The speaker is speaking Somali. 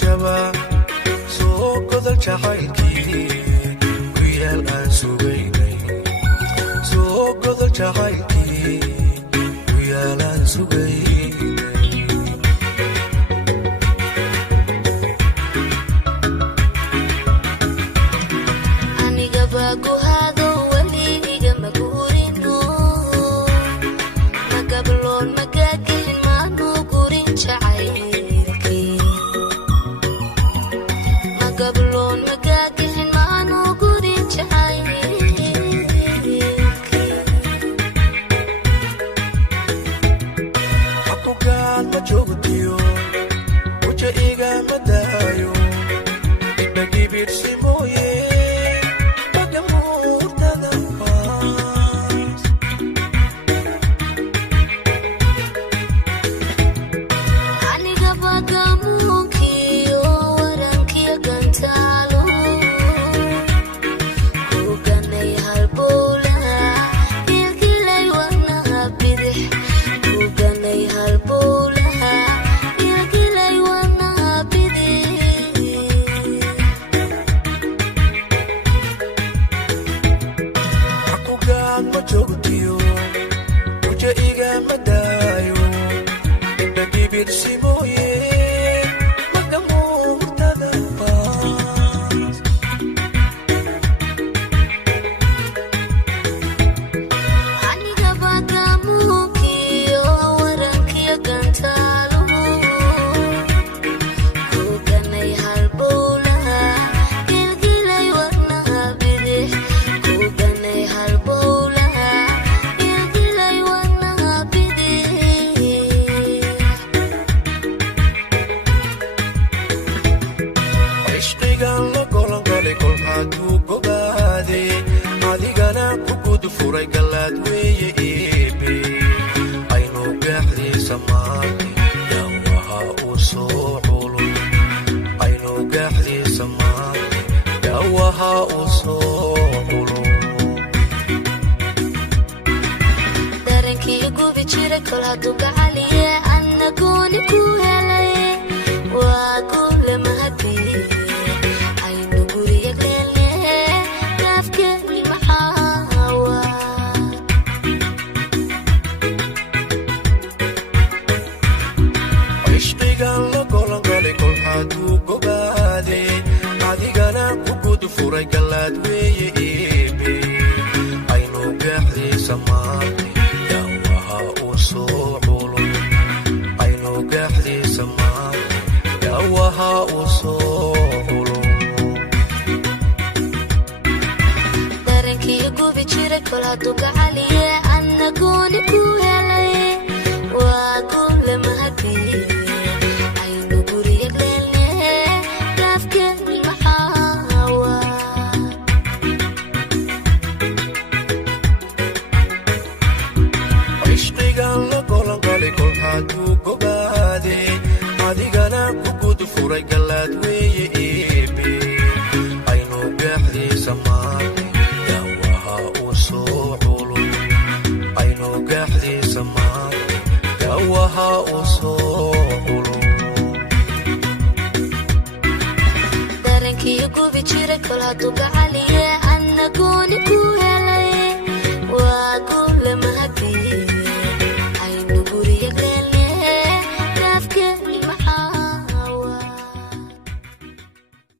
jaba soo godol jacaylkii ku yaal aan sugaynay soo godol jacaylkii ku yaal aan sugaynay aniga baa ku hado weligiga ma guurino ma gabloon ma gaagin maanu gurin jacaylkii ma gabloon ma gaagin maanu gurin jacaylkii hakugaan ma joogtiyo waja igama daayo idhagibirsi mooye aniga baa gamuunkiyo warankiyo gantaalo kuganay halbowlaha ilgilay wadnaha bidix kuganay halbowlaha ilgilay wadnaha bidix hakugaan ma joogtiyo waja igama daayo indhagibirsi mooye magamuurtada baas aniga baa gamuunkiyo warankiyo gantaalo kuganay halbowlaha ilgilay wadnaha bidix kuganay halbowlaha ilgilay wadnaha bidix ishqigan la golangalay kol hadduu gobaade adigana ku gud furay galaad weeye eebe aynu gaaxdiisa maartay dhawaha uu soo culul aynu gaaxdiisa maartay dhawaha uu soo culul darankii gubi jiray kol hadduu gacaliye anna gooni ku helay waa guule mahadii aynu guriga gelne gaafkeeni maxaawa ishqigan la golangalay kol hadduu gobaade adigana ku gud furay galaad weeye eebe aynu gaaxdiisa maartay dhawaha uu soo culul aynu gaaxdiisa maartay dhawaha uu soo culul darankii gubi jiray kol hadduu gacaliye anna gooni ku helay waa guule mahadii aynu guriga gelne gaafkeeni maxaawa ishqigan la golangalay kol hadduu gobaade adigana ku gud furay galaad weeye eebe aynu gaaxdiisa maartay dhawaha uu soo culul aynu gaaxdiisa maartay dhawaha uu soo culul darankii gubi jiray kol hadduu gacaliye anna gooni ku helay waa guule mahadii